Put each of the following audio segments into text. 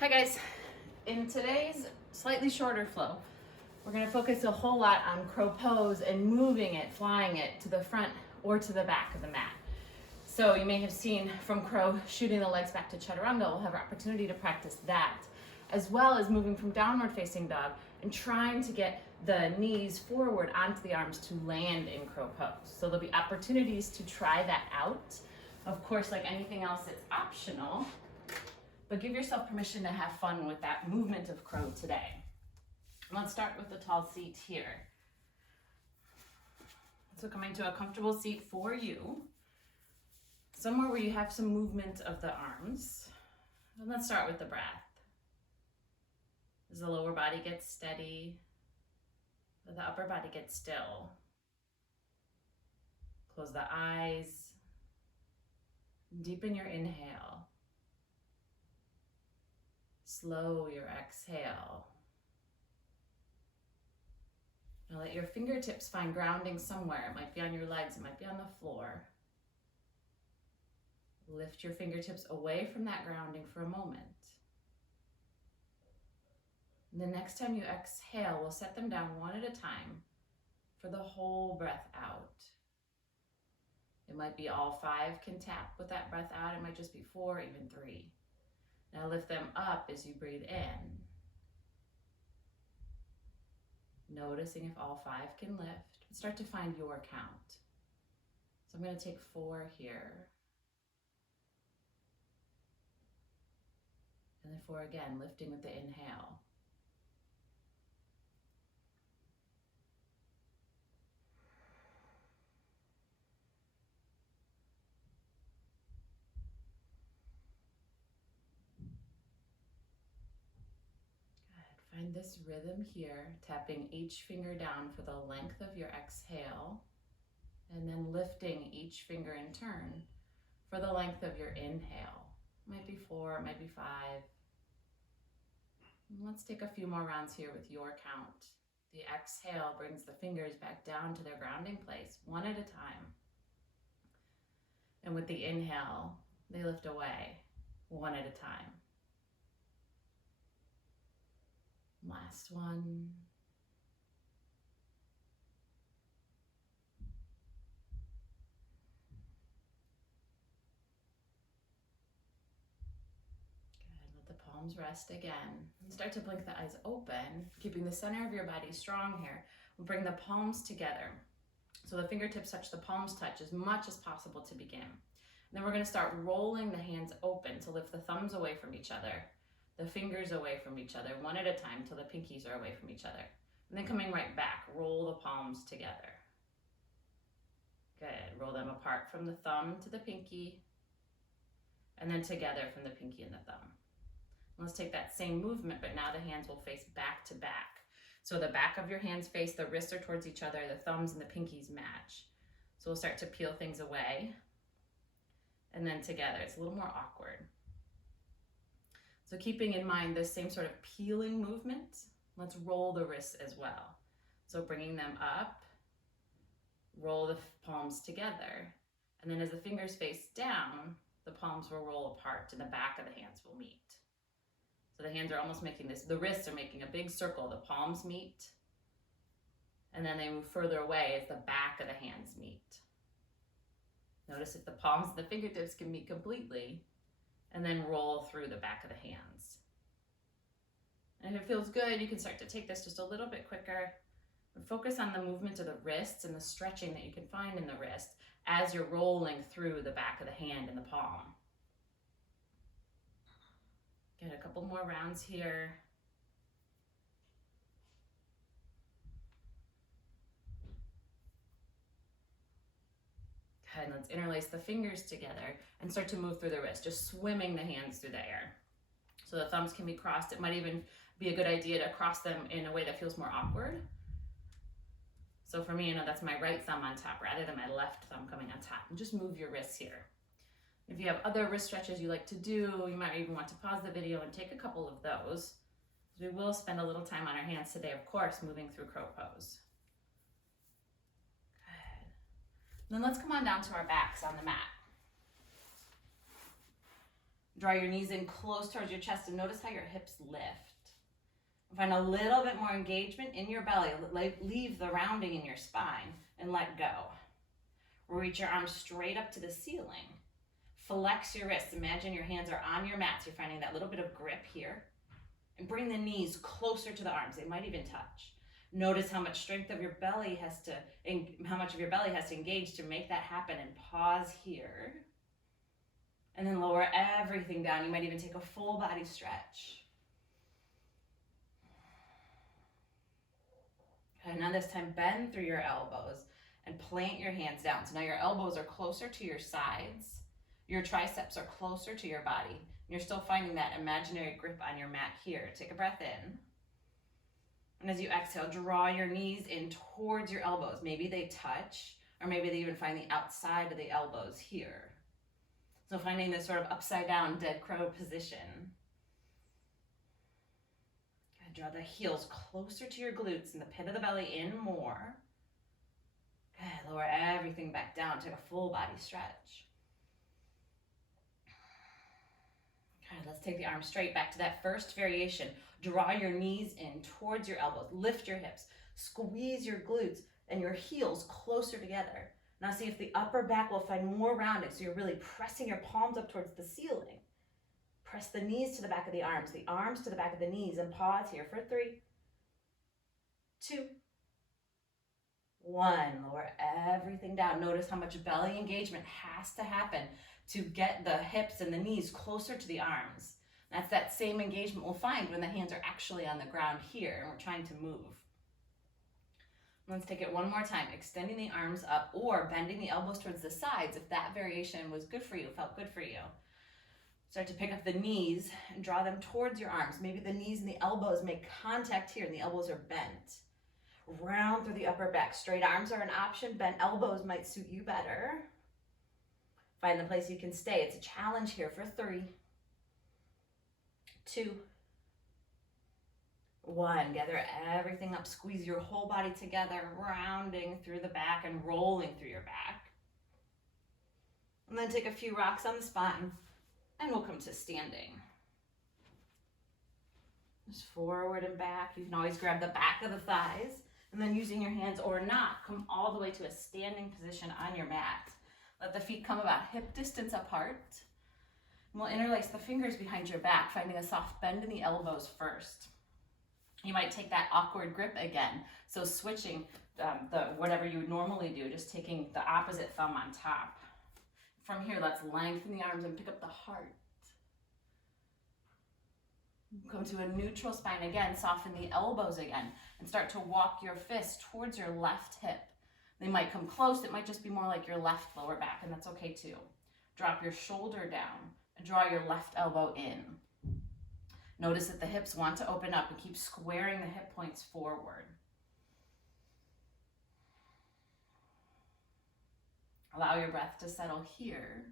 Hi guys, in today's slightly shorter flow, we're going to focus a whole lot on crow pose and moving it, flying it to the front or to the back of the mat. So you may have seen from crow shooting the legs back to Chaturanga. We'll have an opportunity to practice that, as well as moving from downward facing dog and trying to get the knees forward onto the arms to land in crow pose. So there'll be opportunities to try that out. Of course, like anything else, it's optional. But give yourself permission to have fun with that movement of crow today. Let's start with the tall seat here. So coming to a comfortable seat for you, somewhere where you have some movement of the arms. And let's start with the breath. As the lower body gets steady, the upper body gets still. Close the eyes. Deepen your inhale. Slow your exhale. Now let your fingertips find grounding somewhere. It might be on your legs, it might be on the floor. Lift your fingertips away from that grounding for a moment. And the next time you exhale, we'll set them down one at a time for the whole breath out. It might be all 5 can tap with that breath out. It might just be 4, even 3. Now lift them up as you breathe in. Noticing if all 5 can lift. Start to find your count. So I'm going to take 4 here. And then 4 again, lifting with the inhale. Find this rhythm here, tapping each finger down for the length of your exhale, and then lifting each finger in turn for the length of your inhale. Might be 4, might be 5. And let's take a few more rounds here with your count. The exhale brings the fingers back down to their grounding place, one at a time. And with the inhale, they lift away, one at a time. Last one. Good. Let the palms rest again. And start to blink the eyes open, keeping the center of your body strong here. We'll bring the palms together. So the fingertips touch, the palms touch as much as possible to begin. And then we're going to start rolling the hands open to lift the thumbs away from each other. The fingers away from each other, one at a time till the pinkies are away from each other. And then coming right back, roll the palms together. Good, roll them apart from the thumb to the pinky, and then together from the pinky and the thumb. And let's take that same movement, but now the hands will face back to back. So the back of your hands face, the wrists are towards each other, the thumbs and the pinkies match. So we'll start to peel things away, and then together. It's a little more awkward. So keeping in mind this same sort of peeling movement, let's roll the wrists as well. So bringing them up, roll the palms together, and then as the fingers face down, the palms will roll apart and the back of the hands will meet. So the hands are almost making this, the wrists are making a big circle, the palms meet, and then they move further away as the back of the hands meet. Notice if the palms and the fingertips can meet completely, and then roll through the back of the hands. And if it feels good, you can start to take this just a little bit quicker. And focus on the movement of the wrists and the stretching that you can find in the wrist as you're rolling through the back of the hand and the palm. Get a couple more rounds here. Good, let's interlace the fingers together and start to move through the wrist, just swimming the hands through the air. So the thumbs can be crossed. It might even be a good idea to cross them in a way that feels more awkward. So for me, that's my right thumb on top rather than my left thumb coming on top. And just move your wrists here. If you have other wrist stretches you like to do, you might even want to pause the video and take a couple of those. We will spend a little time on our hands today, of course, moving through crow pose. Good. Then let's come on down to our backs on the mat. Draw your knees in close towards your chest and notice how your hips lift. Find a little bit more engagement in your belly. Leave the rounding in your spine and let go. Reach your arms straight up to the ceiling. Flex your wrists. Imagine your hands are on your mats. You're finding that little bit of grip here. And bring the knees closer to the arms. They might even touch. Notice how much strength of your belly has to, how much of your belly has to engage to make that happen, and pause here. And then lower everything down. You might even take a full body stretch. Okay, now this time bend through your elbows and plant your hands down. So now your elbows are closer to your sides. Your triceps are closer to your body. You're still finding that imaginary grip on your mat here. Take a breath in. And as you exhale, draw your knees in towards your elbows. Maybe they touch, or maybe they even find the outside of the elbows here. So finding this sort of upside down dead crow position. Draw the heels closer to your glutes and the pit of the belly in more. Good. Lower everything back down. Take a full body stretch. Okay, let's take the arms straight back to that first variation. Draw your knees in towards your elbows. Lift your hips. Squeeze your glutes and your heels closer together. Now see if the upper back will find more rounding. So you're really pressing your palms up towards the ceiling. Press the knees to the back of the arms to the back of the knees, and pause here for 3, 2, 1. Lower everything down. Notice how much belly engagement has to happen to get the hips and the knees closer to the arms. That's that same engagement we'll find when the hands are actually on the ground here and we're trying to move. Let's take it one more time, extending the arms up or bending the elbows towards the sides if that variation was good for you, felt good for you. Start to pick up the knees and draw them towards your arms. Maybe the knees and the elbows make contact here and the elbows are bent. Round through the upper back. Straight arms are an option. Bent elbows might suit you better. Find the place you can stay. It's a challenge here for 3, 2, 1. Gather everything up. Squeeze your whole body together, rounding through the back and rolling through your back. And then take a few rocks on the spine. And we'll come to standing. Just forward and back. You can always grab the back of the thighs. And then using your hands or not, come all the way to a standing position on your mat. Let the feet come about hip distance apart. And we'll interlace the fingers behind your back, finding a soft bend in the elbows first. You might take that awkward grip again. So switching whatever you would normally do, just taking the opposite thumb on top. From here, let's lengthen the arms and pick up the heart. Come to a neutral spine again, soften the elbows again, and start to walk your fists towards your left hip. They might come close, it might just be more like your left lower back, and that's okay too. Drop your shoulder down and draw your left elbow in. Notice that the hips want to open up and keep squaring the hip points forward. Allow your breath to settle here.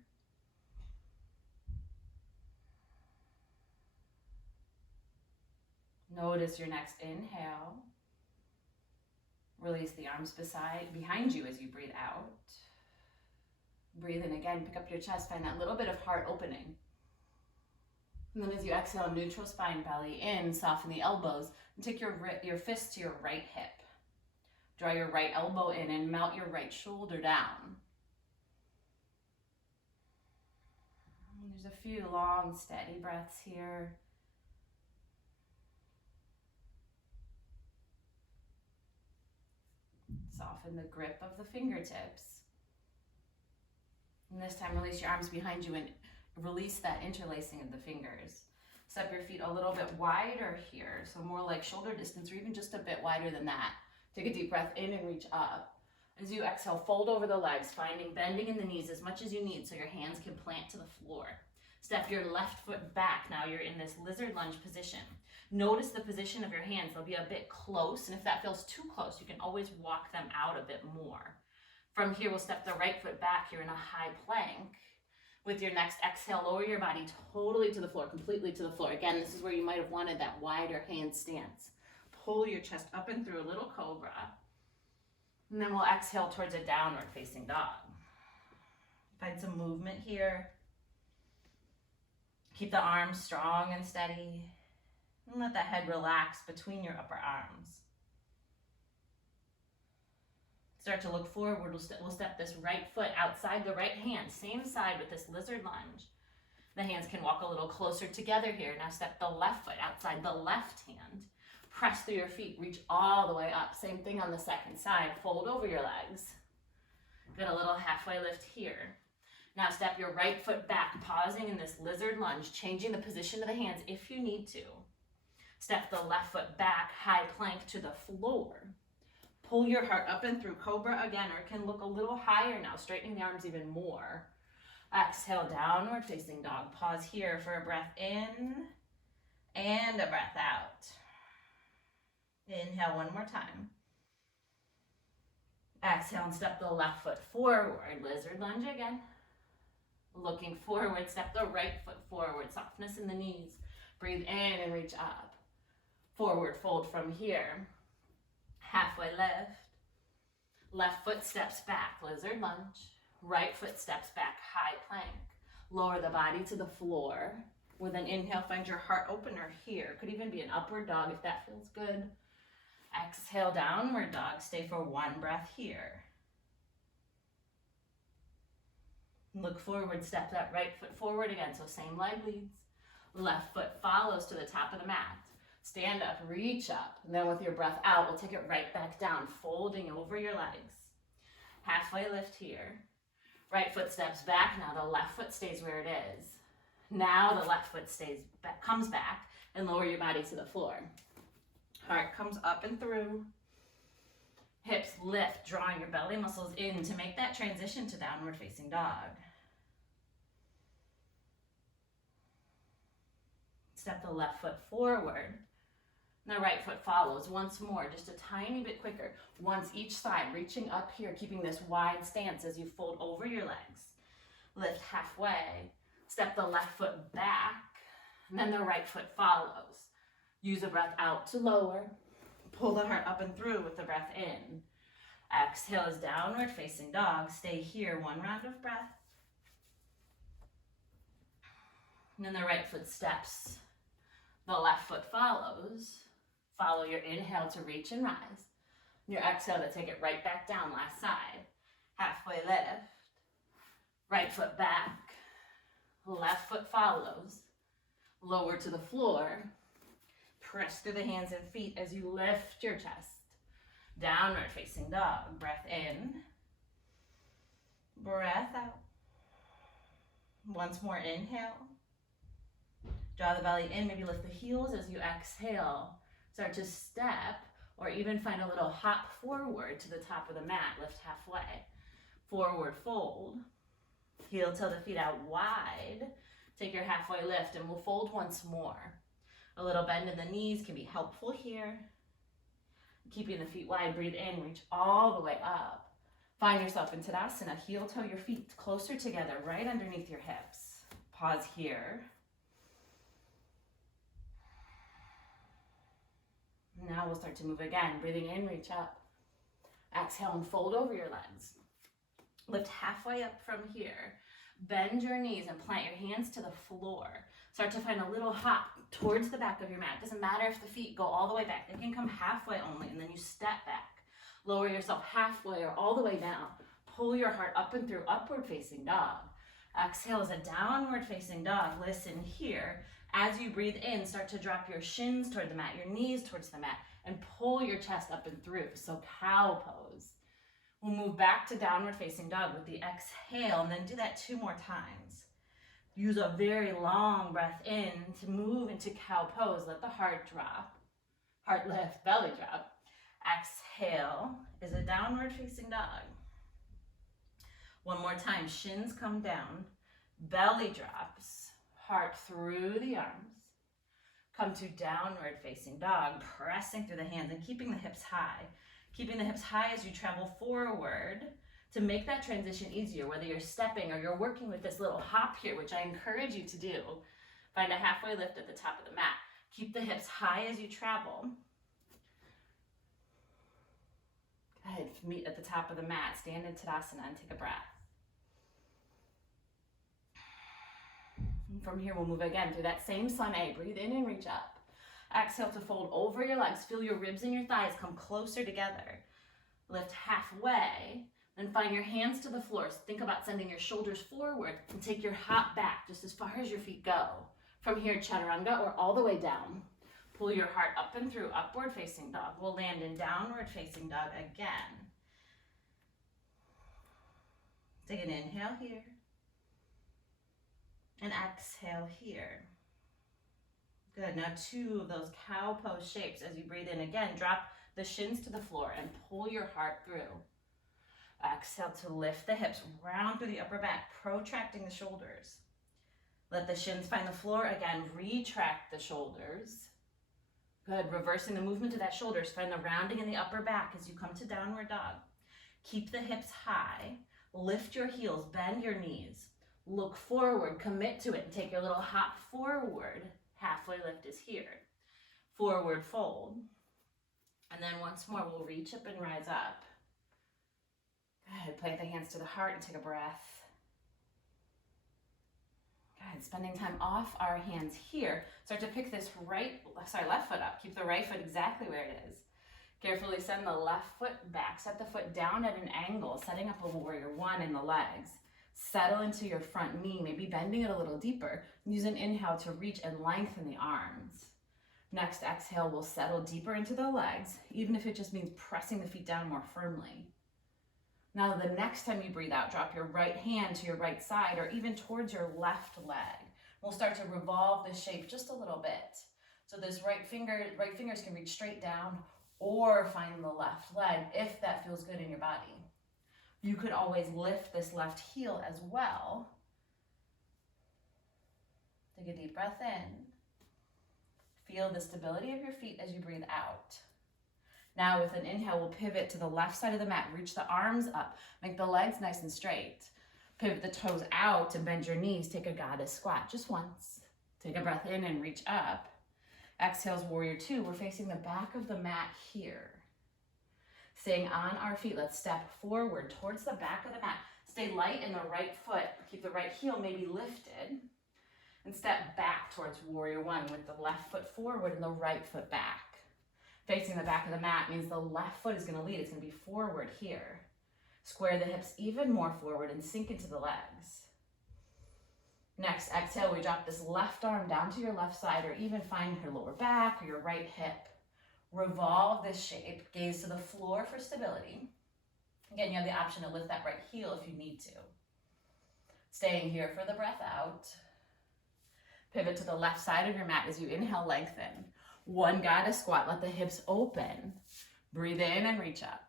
Notice your next inhale. Release the arms behind you as you breathe out. Breathe in again, pick up your chest, find that little bit of heart opening. And then as you exhale, neutral spine, belly in, soften the elbows, and take your fist to your right hip. Draw your right elbow in and melt your right shoulder down. There's a few long, steady breaths here. Soften the grip of the fingertips. And this time, release your arms behind you and release that interlacing of the fingers. Step your feet a little bit wider here, so more like shoulder distance or even just a bit wider than that. Take a deep breath in and reach up. As you exhale, fold over the legs, finding bending in the knees as much as you need so your hands can plant to the floor. Step your left foot back. Now you're in this lizard lunge position. Notice the position of your hands. They'll be a bit close, and if that feels too close, you can always walk them out a bit more. From here, we'll step the right foot back. You're in a high plank. With your next exhale, lower your body totally to the floor, completely to the floor. Again, this is where you might have wanted that wider hand stance. Pull your chest up and through a little cobra. And then we'll exhale towards a downward facing dog. Find some movement here. Keep the arms strong and steady. And let the head relax between your upper arms. Start to look forward. We'll step this right foot outside the right hand. Same side with this lizard lunge. The hands can walk a little closer together here. Now step the left foot outside the left hand. Press through your feet. Reach all the way up. Same thing on the second side. Fold over your legs. Get a little halfway lift here. Now step your right foot back, pausing in this lizard lunge, changing the position of the hands if you need to. Step the left foot back, high plank to the floor. Pull your heart up and through Cobra again, or it can look a little higher now, straightening the arms even more. Exhale, downward facing dog. Pause here for a breath in and a breath out. Inhale one more time. Exhale and step the left foot forward. Lizard lunge again. Looking forward, step the right foot forward. Softness in the knees. Breathe in and reach up. Forward fold from here. Halfway lift. Left foot steps back. Lizard lunge. Right foot steps back. High plank. Lower the body to the floor. With an inhale, find your heart opener here. Could even be an upward dog if that feels good. Exhale, downward dog. Stay for one breath here. Look forward, step that right foot forward again. So same leg leads. Left foot follows to the top of the mat. Stand up, reach up. And then with your breath out, we'll take it right back down, folding over your legs. Halfway lift here. Right foot steps back. Now the left foot stays where it is. Now the left foot comes back, and lower your body to the floor. Heart comes up and through. Hips lift, drawing your belly muscles in to make that transition to downward facing dog. Step the left foot forward. And the right foot follows once more, just a tiny bit quicker. Once each side, reaching up here, keeping this wide stance as you fold over your legs. Lift halfway. Step the left foot back, and then the right foot follows. Use a breath out to lower. Pull the heart up and through with the breath in. Exhale is downward facing dog. Stay here, one round of breath. And then the right foot steps. The left foot follows. Follow your inhale to reach and rise. Your exhale to take it right back down, last side. Halfway lift. Right foot back. Left foot follows. Lower to the floor. Press through the hands and feet as you lift your chest. Downward facing dog. Breath in. Breath out. Once more, inhale. Draw the belly in, maybe lift the heels as you exhale. Start to step or even find a little hop forward to the top of the mat. Lift halfway. Forward fold. Heel till the feet out wide. Take your halfway lift and we'll fold once more. A little bend in the knees can be helpful here. Keeping the feet wide, breathe in, reach all the way up. Find yourself in Tadasana. Heel toe your feet closer together, right underneath your hips. Pause here. Now we'll start to move again. Breathing in, reach up. Exhale and fold over your legs. Lift halfway up from here. Bend your knees and plant your hands to the floor. Start to find a little hop towards the back of your mat. Doesn't matter if the feet go all the way back. They can come halfway only, and then you step back. Lower yourself halfway or all the way down. Pull your heart up and through, upward facing dog. Exhale is a downward facing dog. Listen here. As you breathe in, start to drop your shins toward the mat, your knees towards the mat, and pull your chest up and through. So cow pose. We'll move back to downward facing dog with the exhale, and then do that 2 more times. Use a very long breath in to move into cow pose. Let the heart drop. Heart lift, belly drop. Exhale is a downward facing dog. One more time, shins come down, belly drops, heart through the arms. Come to downward facing dog, pressing through the hands and keeping the hips high. Keeping the hips high as you travel forward to make that transition easier, whether you're stepping or you're working with this little hop here, which I encourage you to do. Find a halfway lift at the top of the mat. Keep the hips high as you travel. Go ahead, meet at the top of the mat. Stand in Tadasana and take a breath. And from here, we'll move again through that same sun A. Breathe in and reach up. Exhale to fold over your legs. Feel your ribs and your thighs come closer together. Lift halfway, then find your hands to the floor. So think about sending your shoulders forward and take your hop back just as far as your feet go. From here, Chaturanga or all the way down. Pull your heart up and through, upward facing dog. We'll land in downward facing dog again. Take an inhale here. And exhale here. Good, now 2 of those cow pose shapes. As you breathe in again, drop the shins to the floor and pull your heart through. Exhale to lift the hips, round through the upper back, protracting the shoulders. Let the shins find the floor again, retract the shoulders. Good, reversing the movement of that shoulders. Find the rounding in the upper back as you come to downward dog. Keep the hips high, lift your heels, bend your knees. Look forward, commit to it, and take your little hop forward. Halfway lift is here. Forward fold. And then once more, we'll reach up and rise up. Good, plant the hands to the heart and take a breath. Good, spending time off our hands here. Start to pick this left foot up. Keep the right foot exactly where it is. Carefully send the left foot back. Set the foot down at an angle, setting up a warrior one in the legs. Settle into your front knee, maybe bending it a little deeper. Use an inhale to reach and lengthen the arms. Next exhale, we'll settle deeper into the legs, even if it just means pressing the feet down more firmly. Now the next time you breathe out, drop your right hand to your right side or even towards your left leg. We'll start to revolve the shape just a little bit. So this right fingers can reach straight down or find the left leg if that feels good in your body. You could always lift this left heel as well. Take a deep breath in. Feel the stability of your feet as you breathe out. Now with an inhale, we'll pivot to the left side of the mat. Reach the arms up. Make the legs nice and straight. Pivot the toes out and bend your knees. Take a goddess squat just once. Take a breath in and reach up. Exhale's warrior two. We're facing the back of the mat here. Staying on our feet, let's step forward towards the back of the mat. Stay light in the right foot. Keep the right heel maybe lifted. And step back towards warrior one with the left foot forward and the right foot back. Facing the back of the mat means the left foot is going to lead. It's going to be forward here. Square the hips even more forward and sink into the legs. Next, exhale, we drop this left arm down to your left side or even find your lower back or your right hip. Revolve this shape, gaze to the floor for stability. Again, you have the option to lift that right heel if you need to. Staying here for the breath out. Pivot to the left side of your mat as you inhale, lengthen. One goddess squat, let the hips open. Breathe in and reach up.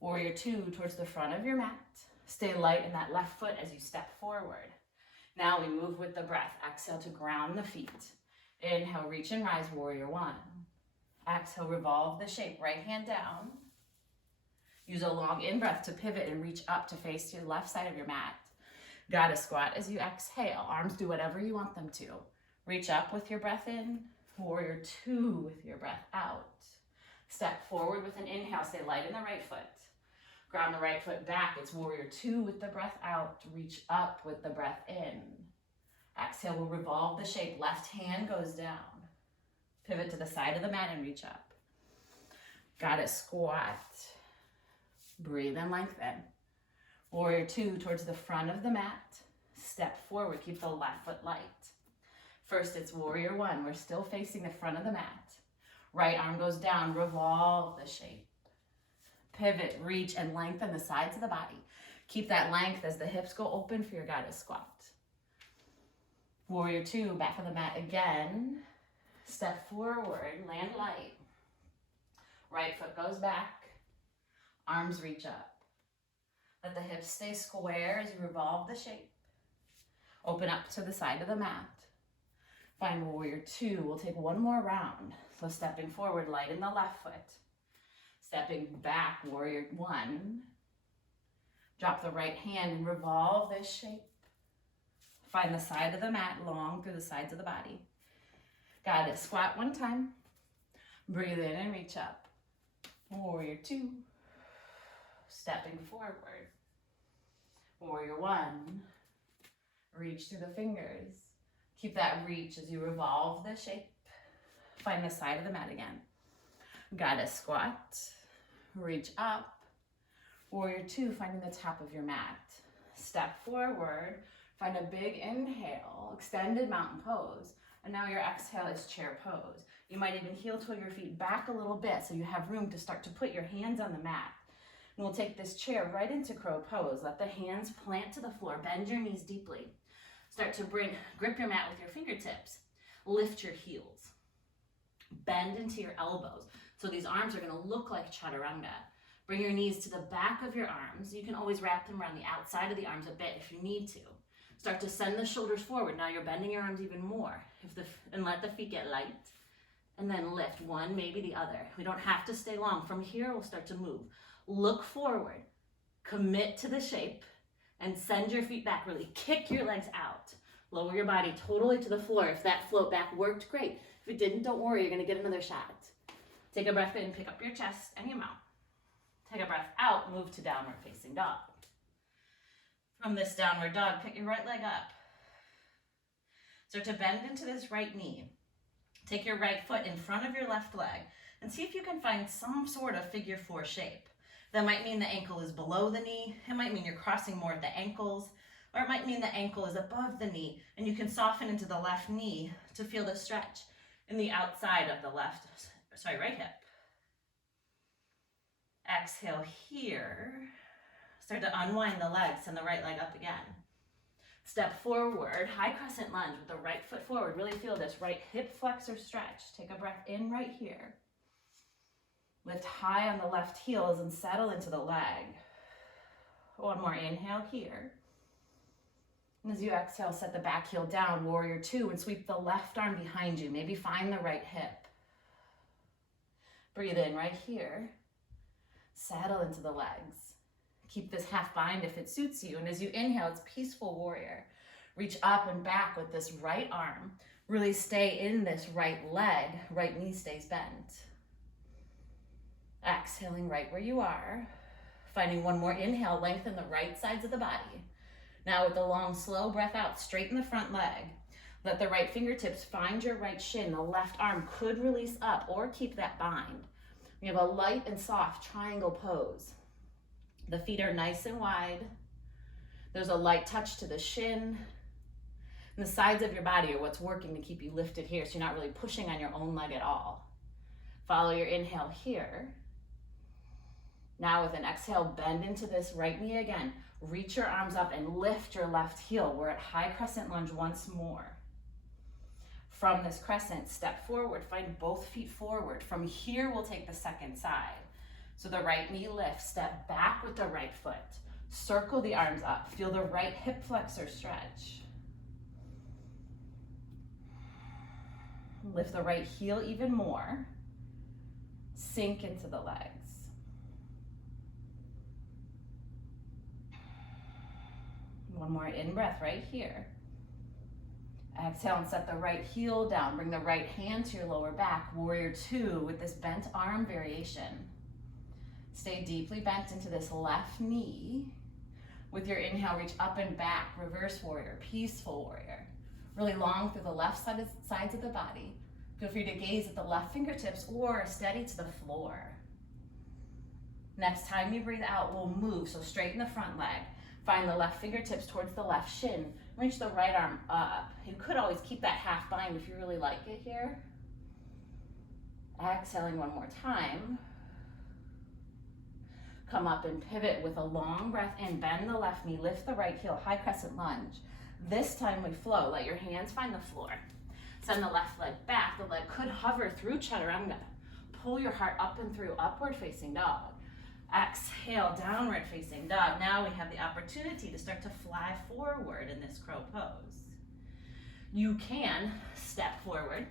Warrior two towards the front of your mat. Stay light in that left foot as you step forward. Now we move with the breath. Exhale to ground the feet. Inhale, reach and rise, warrior one. Exhale, revolve the shape, right hand down. Use a long in-breath to pivot and reach up to face your left side of your mat. Goddess squat as you exhale. Arms do whatever you want them to. Reach up with your breath in. Warrior two with your breath out. Step forward with an inhale. Stay light in the right foot. Ground the right foot back. It's warrior two with the breath out. Reach up with the breath in. Exhale, we'll revolve the shape. Left hand goes down. Pivot to the side of the mat and reach up. Goddess squat. Breathe and lengthen. Warrior two towards the front of the mat. Step forward. Keep the left foot light. First, it's warrior one. We're still facing the front of the mat. Right arm goes down. Revolve the shape. Pivot, reach, and lengthen the sides of the body. Keep that length as the hips go open for your goddess squat. Warrior two, back of the mat again. Step forward, land light. Right foot goes back. Arms reach up. Let the hips stay square as you revolve the shape. Open up to the side of the mat. Find warrior two. We'll take one more round. So stepping forward, light in the left foot. Stepping back, warrior one. Drop the right hand and revolve this shape. Find the side of the mat long through the sides of the body. Goddess squat one time. Breathe in and reach up. Warrior two. Stepping forward. Warrior one. Reach through the fingers. Keep that reach as you revolve the shape. Find the side of the mat again. Goddess squat. Reach up. Warrior two, finding the top of your mat. Step forward. Find a big inhale, extended mountain pose. And now your exhale is chair pose. You might even heel toe your feet back a little bit so you have room to start to put your hands on the mat. And we'll take this chair right into crow pose. Let the hands plant to the floor. Bend your knees deeply. Start to grip your mat with your fingertips. Lift your heels. Bend into your elbows. So these arms are going to look like Chaturanga. Bring your knees to the back of your arms. You can always wrap them around the outside of the arms a bit if you need to. Start to send the shoulders forward. Now you're bending your arms even more. And let the feet get light. And then lift one, maybe the other. We don't have to stay long. From here, we'll start to move. Look forward. Commit to the shape. And send your feet back. Really kick your legs out. Lower your body totally to the floor. If that float back worked, great. If it didn't, don't worry. You're going to get another shot. Take a breath in. Pick up your chest and your mouth. Take a breath out. Move to downward facing dog. From this downward dog, pick your right leg up. Start to bend into this right knee. Take your right foot in front of your left leg and see if you can find some sort of figure four shape. That might mean the ankle is below the knee. It might mean you're crossing more at the ankles, or it might mean the ankle is above the knee and you can soften into the left knee to feel the stretch in the outside of the right hip. Exhale here. Start to unwind the legs, send the right leg up again. Step forward, high crescent lunge with the right foot forward. Really feel this right hip flexor stretch. Take a breath in right here. Lift high on the left heels and settle into the leg. One more inhale here. And as you exhale, set the back heel down, warrior two, and sweep the left arm behind you. Maybe find the right hip. Breathe in right here. Settle into the legs. Keep this half bind if it suits you. And as you inhale, it's peaceful warrior. Reach up and back with this right arm. Really stay in this right leg. Right knee stays bent. Exhaling right where you are. Finding one more inhale, lengthen the right sides of the body. Now with a long, slow breath out, straighten the front leg. Let the right fingertips find your right shin. The left arm could release up or keep that bind. We have a light and soft triangle pose. The feet are nice and wide. There's a light touch to the shin. And the sides of your body are what's working to keep you lifted here, so you're not really pushing on your own leg at all. Follow your inhale here. Now with an exhale, bend into this right knee again. Reach your arms up and lift your left heel. We're at high crescent lunge once more. From this crescent, step forward, find both feet forward. From here, we'll take the second side. So the right knee lifts, step back with the right foot. Circle the arms up. Feel the right hip flexor stretch. Lift the right heel even more. Sink into the legs. One more in-breath right here. Exhale and set the right heel down. Bring the right hand to your lower back. Warrior two with this bent arm variation. Stay deeply bent into this left knee. With your inhale, reach up and back. Reverse warrior, peaceful warrior. Really long through the left sides of the body. Feel free to gaze at the left fingertips or steady to the floor. Next time you breathe out, we'll move. So straighten the front leg. Find the left fingertips towards the left shin. Reach the right arm up. You could always keep that half bind if you really like it here. Exhaling one more time. Come up and pivot with a long breath in. Bend the left knee, lift the right heel, high crescent lunge. This time we flow. Let your hands find the floor. Send the left leg back. The leg could hover through Chaturanga. Pull your heart up and through, upward facing dog. Exhale, downward facing dog. Now we have the opportunity to start to fly forward in this crow pose. You can step forward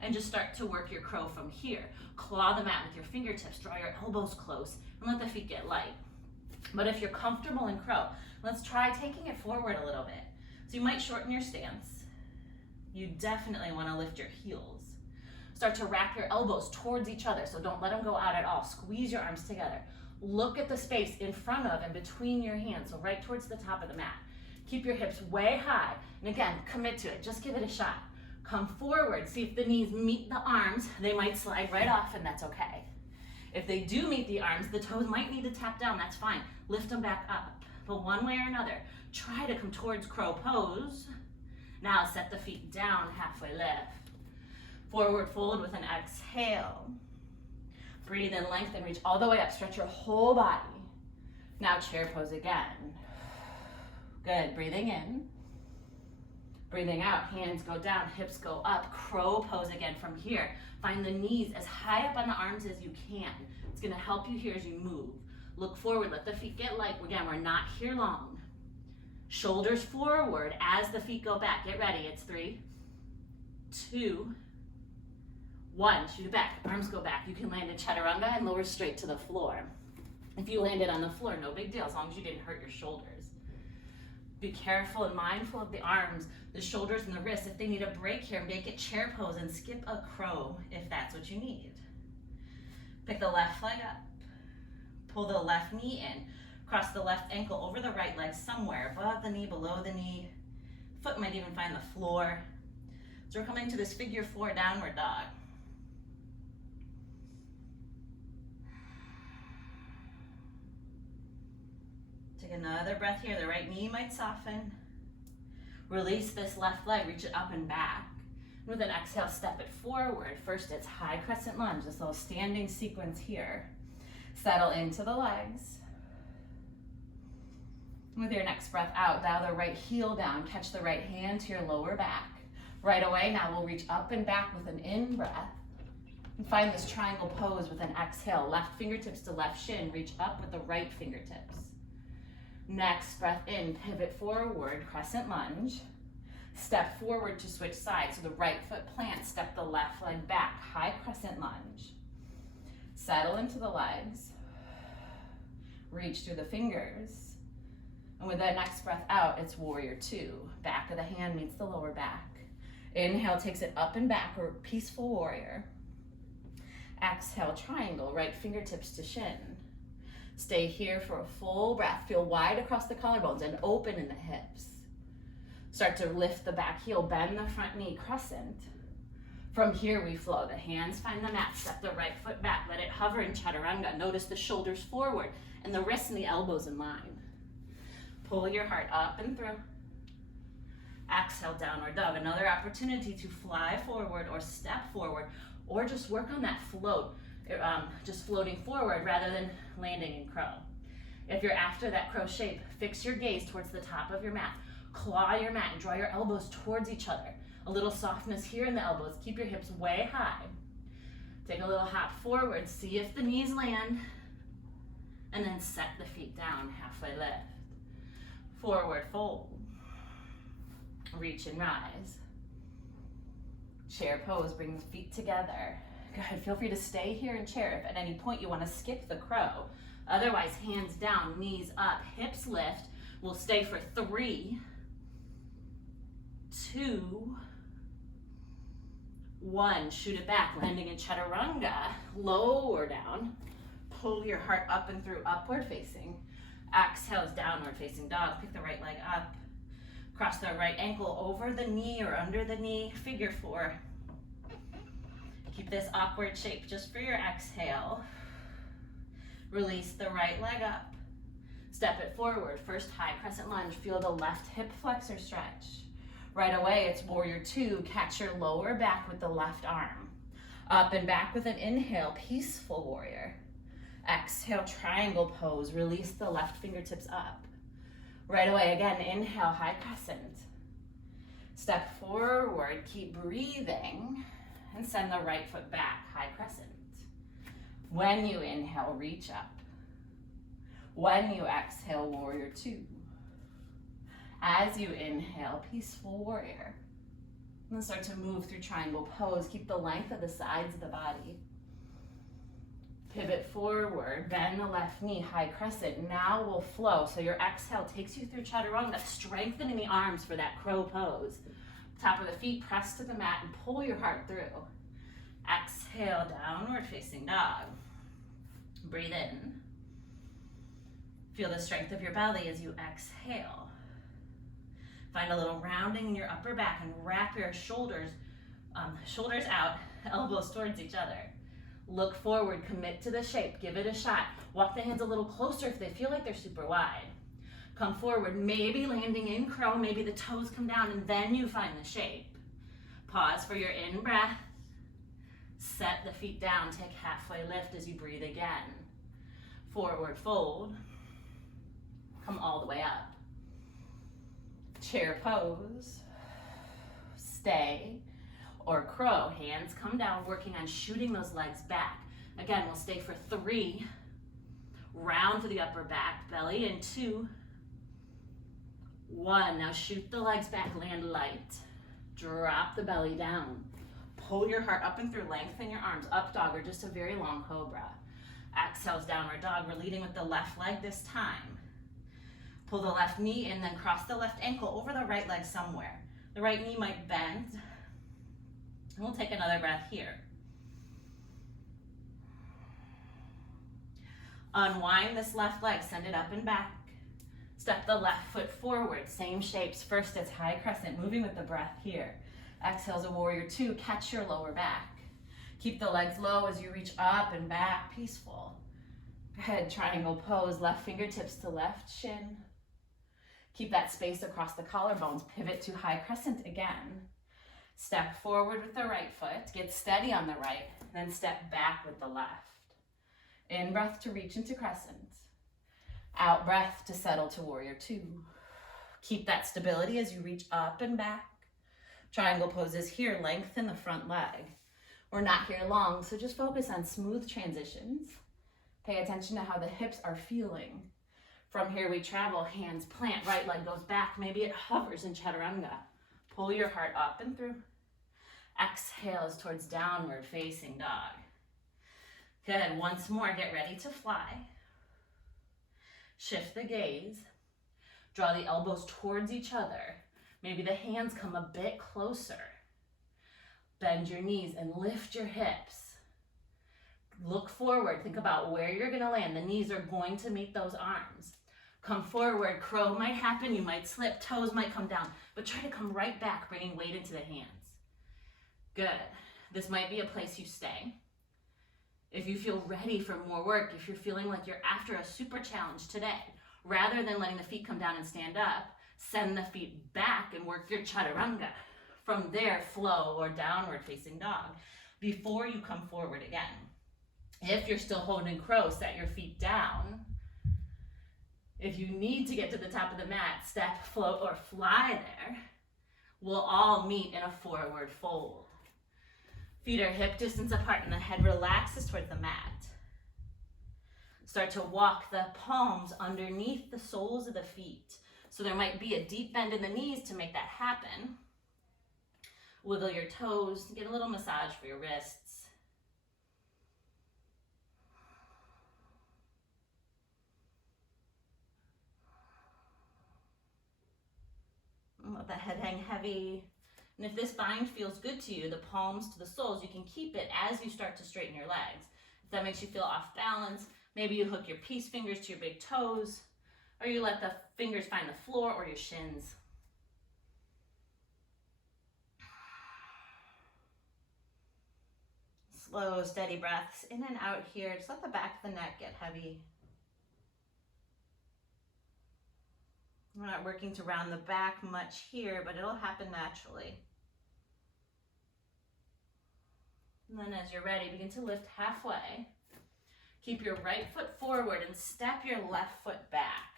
and just start to work your crow from here. Claw the mat with your fingertips, draw your elbows close, and let the feet get light. But if you're comfortable in crow, let's try taking it forward a little bit. So you might shorten your stance. You definitely want to lift your heels. Start to wrap your elbows towards each other, so don't let them go out at all. Squeeze your arms together. Look at the space in front of and between your hands, so right towards the top of the mat. Keep your hips way high. And again, commit to it. Just give it a shot. Come forward. See if the knees meet the arms. They might slide right off, and that's okay. If they do meet the arms, the toes might need to tap down. That's fine. Lift them back up. But one way or another, try to come towards crow pose. Now set the feet down, halfway lift. Forward fold with an exhale. Breathe in, lengthen, reach all the way up. Stretch your whole body. Now chair pose again. Good, breathing in. Breathing out, hands go down, hips go up. Crow pose again from here. Find the knees as high up on the arms as you can. It's gonna help you here as you move. Look forward, let the feet get light. Again, we're not here long. Shoulders forward as the feet go back. Get ready, it's 3, 2, 1. Shoot it back, arms go back. You can land in Chaturanga and lower straight to the floor. If you landed on the floor, no big deal, as long as you didn't hurt your shoulders. Be careful and mindful of the arms, the shoulders, and the wrists. If they need a break here, make it chair pose and skip a crow if that's what you need. Pick the left leg up. Pull the left knee in. Cross the left ankle over the right leg somewhere, above the knee, below the knee. Foot might even find the floor. So we're coming to this figure 4 downward dog. Take another breath here. The right knee might soften. Release this left leg, reach it up and back. With an exhale, step it forward. First, it's high crescent lunge, this little standing sequence here. Settle into the legs. With your next breath out, dial the right heel down, catch the right hand to your lower back. Right away, now we'll reach up and back with an in-breath. And find this triangle pose with an exhale. Left fingertips to left shin, reach up with the right fingertips. Next breath in, pivot forward, crescent lunge. Step forward to switch sides. So the right foot plants, step the left leg back, high crescent lunge. Settle into the legs. Reach through the fingers. And with that next breath out, it's warrior 2. Back of the hand meets the lower back. Inhale takes it up and back, or peaceful warrior. Exhale, triangle, right fingertips to shin. Stay here for a full breath. Feel wide across the collarbones and open in the hips. Start to lift the back heel, bend the front knee, crescent. From here we flow. The hands find the mat. Step the right foot back. Let it hover in Chaturanga. Notice the shoulders forward and the wrists and the elbows in line. Pull your heart up and through. Exhale, downward dog. Another opportunity to fly forward or step forward, or just work on that float. Just floating forward rather than landing in crow. If you're after that crow shape, fix your gaze towards the top of your mat. Claw your mat and draw your elbows towards each other. A little softness here in the elbows. Keep your hips way high. Take a little hop forward. See if the knees land. And then set the feet down, halfway lift. Forward fold. Reach and rise. Chair pose, bring the feet together. Good, feel free to stay here in chair if at any point you want to skip the crow. Otherwise, hands down, knees up, hips lift. We'll stay for 3, 2, 1. Shoot it back, landing in Chaturanga. Lower down. Pull your heart up and through, upward facing. Exhale is downward facing dog. Pick the right leg up. Cross the right ankle over the knee or under the knee. Figure 4. Keep this awkward shape just for your exhale. Release the right leg up. Step it forward. First high crescent lunge. Feel the left hip flexor stretch. Right away, it's warrior 2. Catch your lower back with the left arm. Up and back with an inhale, peaceful warrior. Exhale, triangle pose. Release the left fingertips up. Right away, again, inhale, high crescent. Step forward, keep breathing, and send the right foot back, high crescent. When you inhale, reach up. When you exhale, warrior 2. As you inhale, peaceful warrior. And then start to move through triangle pose. Keep the length of the sides of the body. Pivot forward, bend the left knee, high crescent. Now we'll flow. So your exhale takes you through Chaturanga, strengthening the arms for that crow pose. Top of the feet, press to the mat and pull your heart through. Exhale, downward facing dog. Breathe in. Feel the strength of your belly as you exhale. Find a little rounding in your upper back and wrap your shoulders out, elbows towards each other. Look forward, commit to the shape, give it a shot. Walk the hands a little closer if they feel like they're super wide. Come forward, maybe landing in crow, maybe the toes come down and then you find the shape. Pause for your in breath. Set the feet down, take halfway lift as you breathe again. Forward fold. Come all the way up. Chair pose. Stay. Or crow, hands come down, working on shooting those legs back. Again, we'll stay for 3. Round through the upper back, belly in 2. 1, now shoot the legs back, land light. Drop the belly down. Pull your heart up and through, lengthen your arms, up dog or just a very long cobra. Exhales, downward dog. We're leading with the left leg this time. Pull the left knee in, then cross the left ankle over the right leg somewhere. The right knee might bend. And we'll take another breath here. Unwind this left leg, send it up and back. Step the left foot forward, same shapes. First it's high crescent, moving with the breath here. Exhales a warrior 2, catch your lower back. Keep the legs low as you reach up and back, peaceful. Head triangle pose, left fingertips to left shin. Keep that space across the collarbones, pivot to high crescent again. Step forward with the right foot, get steady on the right, then step back with the left. In breath to reach into crescent. Out breath to settle to warrior 2. Keep that stability as you reach up and back. Triangle poses here, lengthen the front leg. We're not here long, so just focus on smooth transitions. Pay attention to how the hips are feeling. From here we travel, hands plant, right leg goes back. Maybe it hovers in Chaturanga. Pull your heart up and through. Exhales towards downward facing dog. Good, once more, get ready to fly. Shift the gaze. Draw the elbows towards each other. Maybe the hands come a bit closer. Bend your knees and lift your hips. Look forward, think about where you're gonna land. The knees are going to meet those arms. Come forward, crow might happen, you might slip, toes might come down, but try to come right back, bringing weight into the hands. Good. This might be a place you stay. If you feel ready for more work, if you're feeling like you're after a super challenge today, rather than letting the feet come down and stand up, send the feet back and work your Chaturanga. From there, flow or downward facing dog before you come forward again. If you're still holding crow, set your feet down. If you need to get to the top of the mat, step, float, or fly there. We'll all meet in a forward fold. Feet are hip distance apart and the head relaxes towards the mat. Start to walk the palms underneath the soles of the feet. So there might be a deep bend in the knees to make that happen. Wiggle your toes, get a little massage for your wrists. Let the head hang heavy. And if this bind feels good to you, the palms to the soles, you can keep it as you start to straighten your legs. If that makes you feel off balance, maybe you hook your peace fingers to your big toes, or you let the fingers find the floor or your shins. Slow, steady breaths in and out here. Just let the back of the neck get heavy. We're not working to round the back much here, but it'll happen naturally. And then as you're ready, begin to lift halfway. Keep your right foot forward and step your left foot back.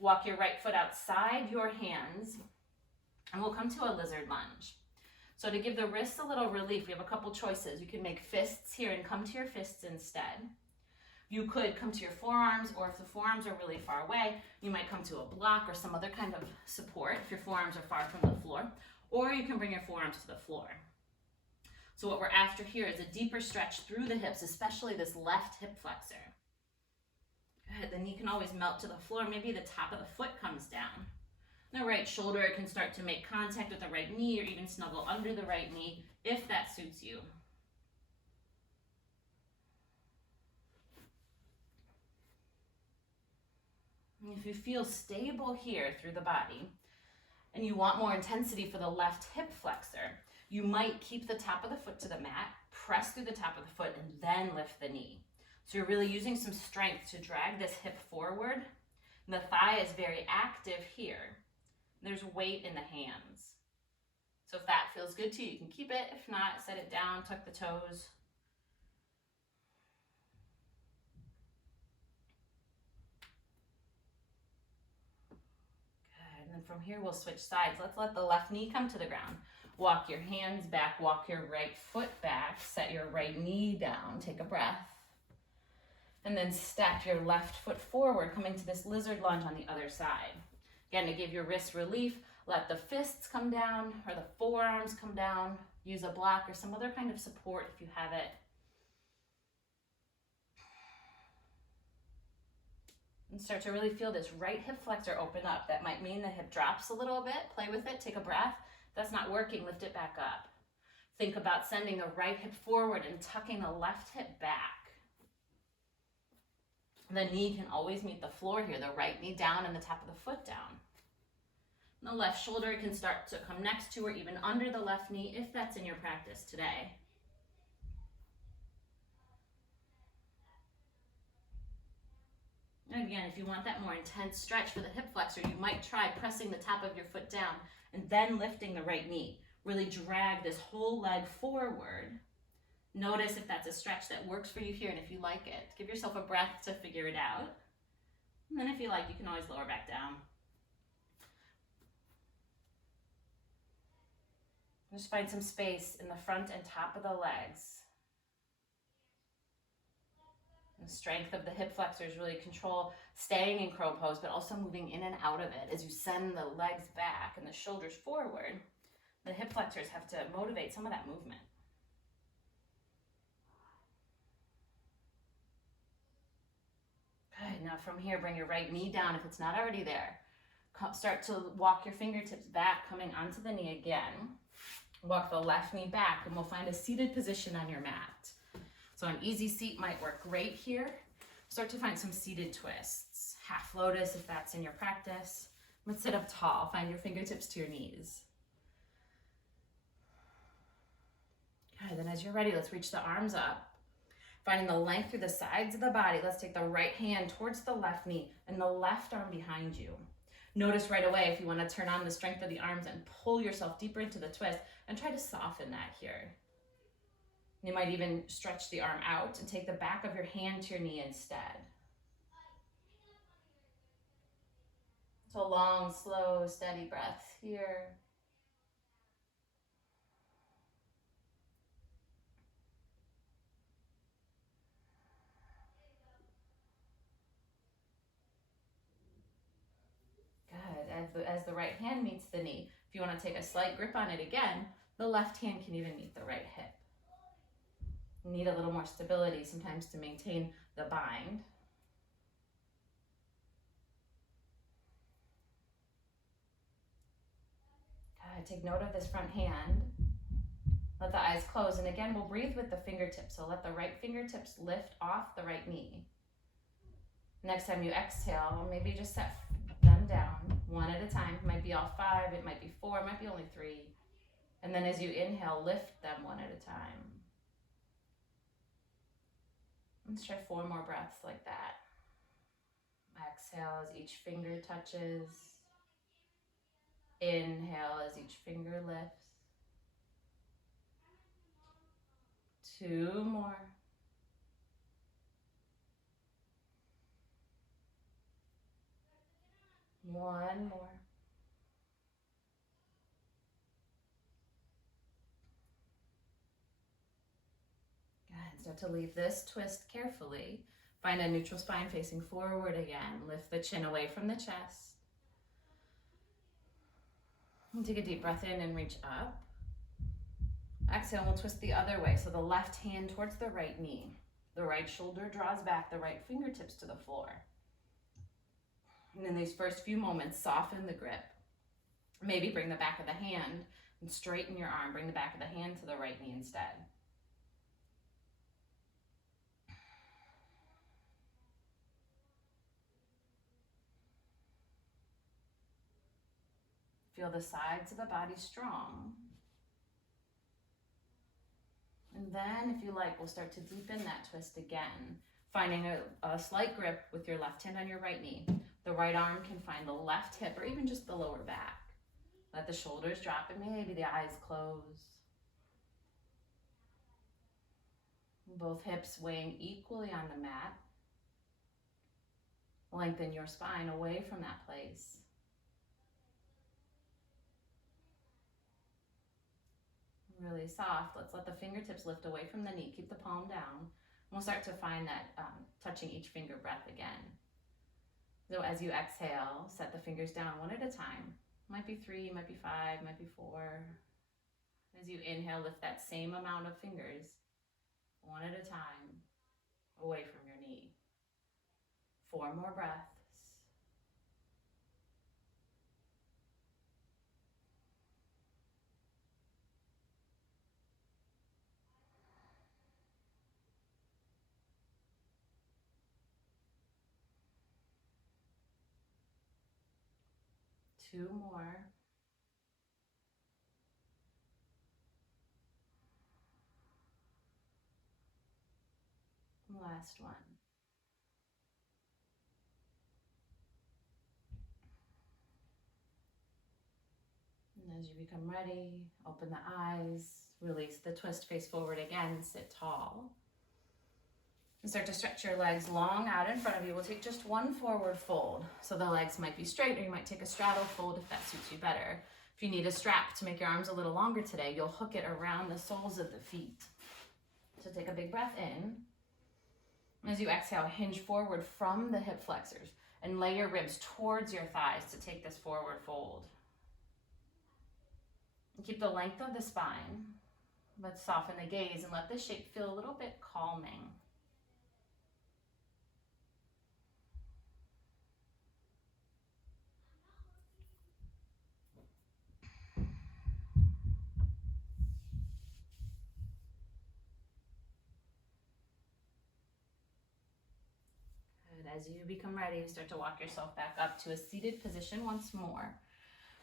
Walk your right foot outside your hands, and we'll come to a lizard lunge. So to give the wrists a little relief, we have a couple choices. You can make fists here and come to your fists instead. You could come to your forearms, or if the forearms are really far away, you might come to a block or some other kind of support if your forearms are far from the floor, or you can bring your forearms to the floor. So what we're after here is a deeper stretch through the hips, especially this left hip flexor. Good, the knee can always melt to the floor. Maybe the top of the foot comes down. The right shoulder can start to make contact with the right knee or even snuggle under the right knee if that suits you. And if you feel stable here through the body, and you want more intensity for the left hip flexor, you might keep the top of the foot to the mat, press through the top of the foot, and then lift the knee. So you're really using some strength to drag this hip forward. And the thigh is very active here. There's weight in the hands. So if that feels good to you, you can keep it. If not, set it down, tuck the toes. Good. And then from here, we'll switch sides. Let's let the left knee come to the ground. Walk your hands back, walk your right foot back, set your right knee down, take a breath. And then step your left foot forward, coming to this lizard lunge on the other side. Again, to give your wrist relief, let the fists come down or the forearms come down. Use a block or some other kind of support if you have it. And start to really feel this right hip flexor open up. That might mean the hip drops a little bit. Play with it, take a breath. If that's not working, lift it back up. Think about sending the right hip forward and tucking the left hip back. The knee can always meet the floor here, the right knee down and the top of the foot down. And the left shoulder can start to come next to or even under the left knee if that's in your practice today. And again, if you want that more intense stretch for the hip flexor, you might try pressing the top of your foot down and then lifting the right knee. Really drag this whole leg forward. Notice if that's a stretch that works for you here, and if you like it, give yourself a breath to figure it out. And then if you like, you can always lower back down. Just find some space in the front and top of the legs. The strength of the hip flexors really control staying in crow pose, but also moving in and out of it as you send the legs back and the shoulders forward. The hip flexors have to motivate some of that movement. Good. Now from here, bring your right knee down if it's not already there. Start to walk your fingertips back, coming onto the knee again. Walk the left knee back, and we'll find a seated position on your mat. So an easy seat might work great here. Start to find some seated twists. Half lotus if that's in your practice. Let's sit up tall. Find your fingertips to your knees. Good. Then as you're ready, let's reach the arms up. Finding the length through the sides of the body, let's take the right hand towards the left knee and the left arm behind you. Notice right away if you want to turn on the strength of the arms and pull yourself deeper into the twist, and try to soften that here. You might even stretch the arm out and take the back of your hand to your knee instead. So long, slow, steady breaths here. Good. As the right hand meets the knee, if you want to take a slight grip on it again, the left hand can even meet the right hip. You need a little more stability sometimes to maintain the bind. Good. Take note of this front hand. Let the eyes close, and again, we'll breathe with the fingertips. So let the right fingertips lift off the right knee. Next time you exhale, maybe just set them down one at a time. It might be all 5, it might be 4, it might be only 3. And then as you inhale, lift them one at a time. Let's try 4 more breaths like that. Exhale as each finger touches. Inhale as each finger lifts. 2 more. One more. Good. Start to leave this twist carefully. Find a neutral spine facing forward again. Lift the chin away from the chest. And take a deep breath in and reach up. Exhale, we'll twist the other way. So the left hand towards the right knee. The right shoulder draws back, the right fingertips to the floor. And in these first few moments, soften the grip. Maybe bring the back of the hand and straighten your arm. Bring the back of the hand to the right knee instead. Feel the sides of the body strong. And then, if you like, we'll start to deepen that twist again, finding a slight grip with your left hand on your right knee. The right arm can find the left hip or even just the lower back. Let the shoulders drop and maybe the eyes close. Both hips weighing equally on the mat. Lengthen your spine away from that place. Really soft. Let's let the fingertips lift away from the knee. Keep the palm down. We'll start to find that touching each finger breath again. So as you exhale, set the fingers down one at a time. Might be 3, might be 5, might be 4. As you inhale, lift that same amount of fingers, one at a time, away from your knee. 4 more breaths. Two more. Last one. And as you become ready, open the eyes, release the twist, face forward again, sit tall. And start to stretch your legs long out in front of you. We'll take just one forward fold. So the legs might be straight, or you might take a straddle fold if that suits you better. If you need a strap to make your arms a little longer today, you'll hook it around the soles of the feet. So take a big breath in. And as you exhale, hinge forward from the hip flexors and lay your ribs towards your thighs to take this forward fold. And keep the length of the spine, but soften the gaze and let this shape feel a little bit calming. As you become ready, start to walk yourself back up to a seated position once more.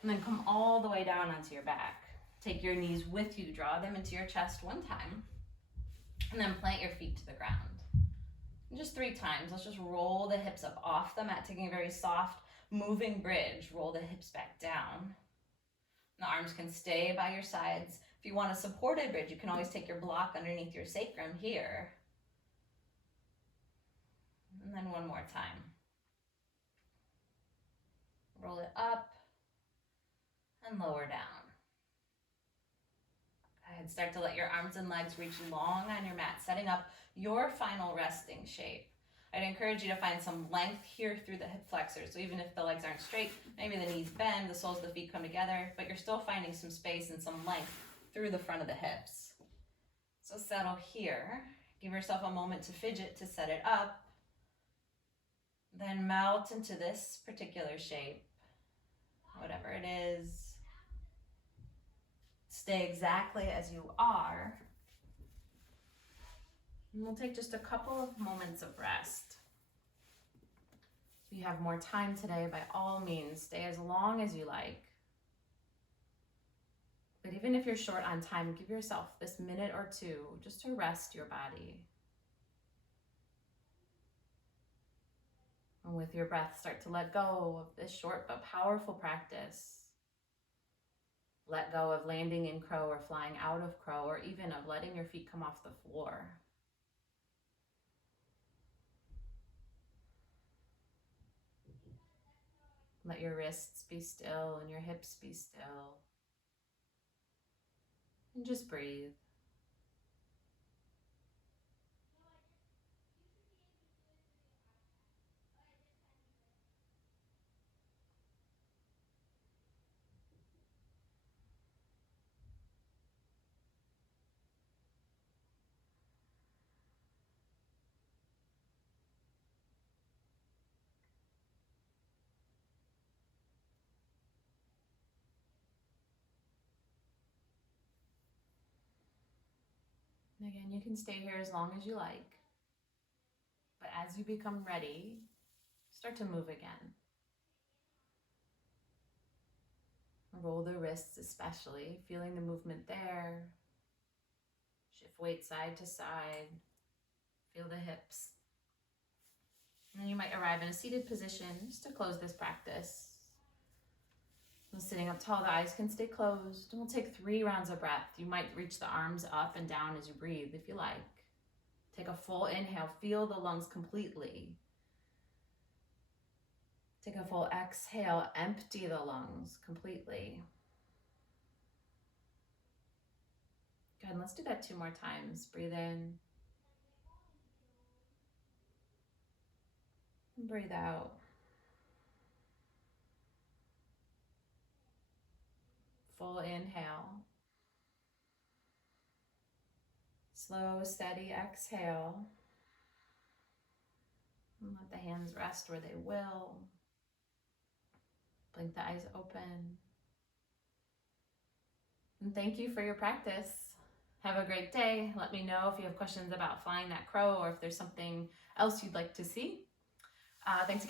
And then come all the way down onto your back. Take your knees with you, draw them into your chest one time. And then plant your feet to the ground. And just 3 times, let's just roll the hips up off the mat, taking a very soft, moving bridge. Roll the hips back down. The arms can stay by your sides. If you want a supported bridge, you can always take your block underneath your sacrum here. And then one more time. Roll it up and lower down. Go ahead, start to let your arms and legs reach long on your mat, setting up your final resting shape. I'd encourage you to find some length here through the hip flexors. So even if the legs aren't straight, maybe the knees bend, the soles of the feet come together, but you're still finding some space and some length through the front of the hips. So settle here. Give yourself a moment to fidget to set it up. Then melt into this particular shape, whatever it is. Stay exactly as you are. And we'll take just a couple of moments of rest. If you have more time today, by all means, stay as long as you like. But even if you're short on time, give yourself this minute or 2 just to rest your body. And with your breath, start to let go of this short but powerful practice. Let go of landing in crow or flying out of crow, or even of letting your feet come off the floor. Let your wrists be still and your hips be still. And just breathe. And again, you can stay here as long as you like. But as you become ready, start to move again. Roll the wrists especially, feeling the movement there. Shift weight side to side. Feel the hips. And then you might arrive in a seated position just to close this practice. So sitting up tall, the eyes can stay closed. And we'll take 3 rounds of breath. You might reach the arms up and down as you breathe if you like. Take a full inhale. Feel the lungs completely. Take a full exhale. Empty the lungs completely. Good, and let's do that 2 more times. Breathe in. And breathe out. Full inhale. Slow, steady exhale. And let the hands rest where they will. Blink the eyes open. And thank you for your practice. Have a great day. Let me know if you have questions about flying that crow or if there's something else you'd like to see. Thanks again.